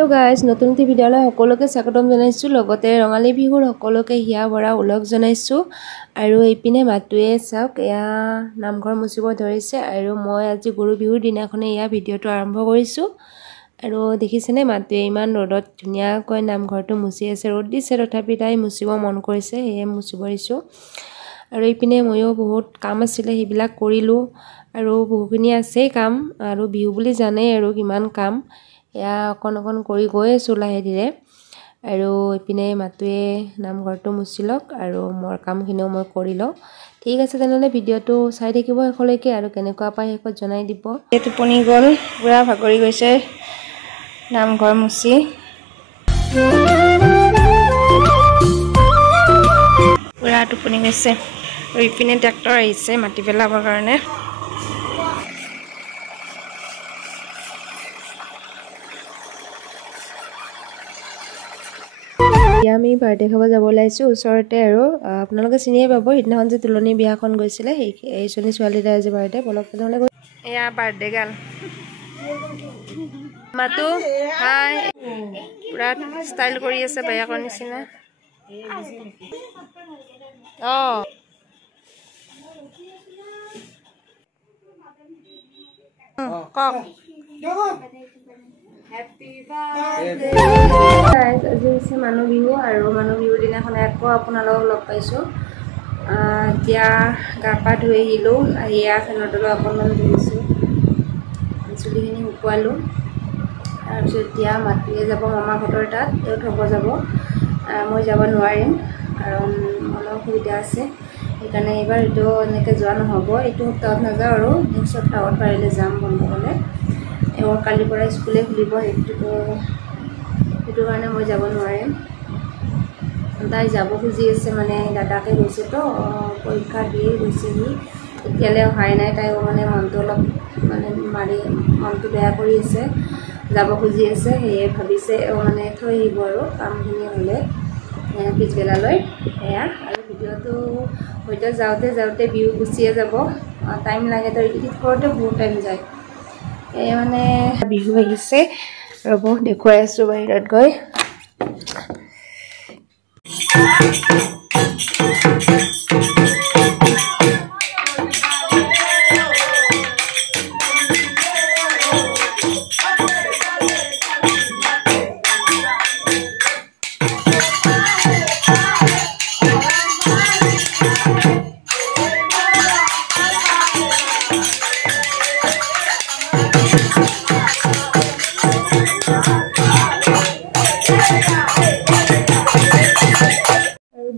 hello guys नতুन ভিডিঅ'লৈ সকলোকে স্বাগতম জনাইছো লগতে ৰঙালী বিহুৰ সকলোকে হিয়া বৰা উলক জনাইছো আৰু এইপিনে মাতুৱে চাওক এয়া নামঘৰ মুচিব ধৰিছে আৰু মই আজি গুৰু বিহুৰ দিনাখনে এয়া ভিডিঅ'টো আৰম্ভ কৰিছো আৰু দেখিছেনে মাতুৱে ইমান ৰ'দত ধুনীয়াকৈ নামঘৰটো মুচি আছে ৰ'দ দিছে তথাপি তাই মুচিব মন কৰিছে হেয়ে মুচিব দিছো আৰু এইপিনে ময়ো বহুত কাম আছিল হেবিলাক কৰিলো আৰু বহুখিনি আছে কাম আৰু বিহু বুলি জানে আৰু কিমান কাম या অকন কৰি গৈ আছো লাহে ধীৰে আৰু ইপিনে মাতুৱে নামঘৰটো মুচিলক আৰু মোৰ কামখিনিও মই কৰিলো ঠিক আছে তেনেহলে ভিডিঅ'টো চাই থাকিব এখলৈকে আৰু কেনেকুৱা পাই হেকত জনাই দিব টোপনি গল পুৰা ভাগৰি গৈছে নামঘৰ মুচি পুৰা টোপনি গৈছে আৰু ইপিনে ট্ৰেক্টৰ আহিছে মাটি পেলাবৰ কাৰণে আমি বাৰ্থডে খাব যাব লাইছো ওচৰতে আৰু আপোনালোকে চিনিয়ে পাব হিদনাখন যে তুলনি বিয়াখন গৈছিলে এই জনী ছোৱালীৰ যে বাৰ্থডে বলক নহলে এয়া বাৰ্থডে গাল মাতু হাই পুৰা ষ্টাইল কৰি আছে বায়াকৰ নিচিনা কক Happy birthday guys আজি আছে মানুহ বিহু আৰু মানুহ বিহুৰ দিনাখন আকৌ আপোনালোকক লগ পাইছো এতিয়া গাপা ধুই আহিলো আহিয়া ফেনৰ তলত অকণমান বহিছো চুলিখিনি শুকুৱালো তাৰপিছত এতিয়া মাতিয়ে যাব মামাহঁতৰ তাত তেওঁ থব যাব মই যাব নোৱাৰিম কাৰণ অলপ অসুবিধা আছে সেইকাৰণে এইবাৰ এইটো এনেকৈ যোৱা নহ'ব এইটো সপ্তাহত নাযাওঁ আৰু নেক্সট সপ্তাহত পাৰিলে যাম বন্ধ হ'লে এওঁৰ কালিৰ পৰা স্কুলে খুলিব সেইটো কাৰণে মই যাব নোৱাৰিম তাই যাব খুজি আছে মানে দাদাকে গৈছে তো পৰীক্ষা দিয়ে গৈছেহি এতিয়ালৈ অহাই নাই তাই মানে মনটো অলপ মানে মাৰি মনটো বেয়া কৰি আছে যাব খুজি আছে সেয়ে ভাবিছে মানে থৈ আহিব আৰু কামখিনি হ'লে পিছবেলালৈ এয়া আৰু ভিডিঅ'টো হয়তো যাওঁতে বিহু গুচিয়ে যাব টাইম লাগে তো এডিট কৰোঁতে বহুত টাইম যায় এই মানে বিহু আহিছে ৰ'ব দেখুৱাই আছো বাহিৰত গৈ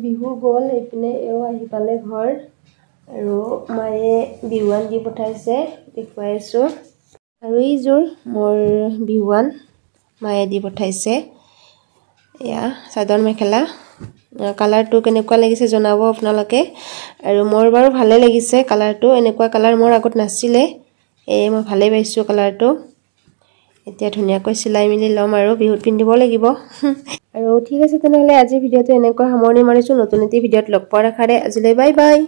বিহু গ'ল এইপিনে এও আহি পালে ঘৰ আৰু মায়ে বিহুৱান দি পঠাইছে দেখুৱাই আছো আৰু এইযোৰ মোৰ বিহুৱান মায়ে দি পঠাইছে এয়া চাদৰ মেখেলা কালাৰটো কেনেকুৱা লাগিছে জনাব আপোনালোকে আৰু মোৰ বাৰু ভালে লাগিছে কালাৰটো এনেকুৱা কালাৰ মোৰ আগত নাছিলে এই মই ভালে পাইছো কালাৰটো এতিয়া ধুনীয়াকৈ চিলাই মিলি লম আৰু বিহুত পিন্ধিব লাগিব আৰু ঠিক আছে তেনেহলে আজি ভিডিঅ'টো এনেকৈ সামৰণি মাৰিছো নতুন এটি ভিডিঅ'ত লগ পোৱাৰ আশাৰে আজিলৈ বাই বাই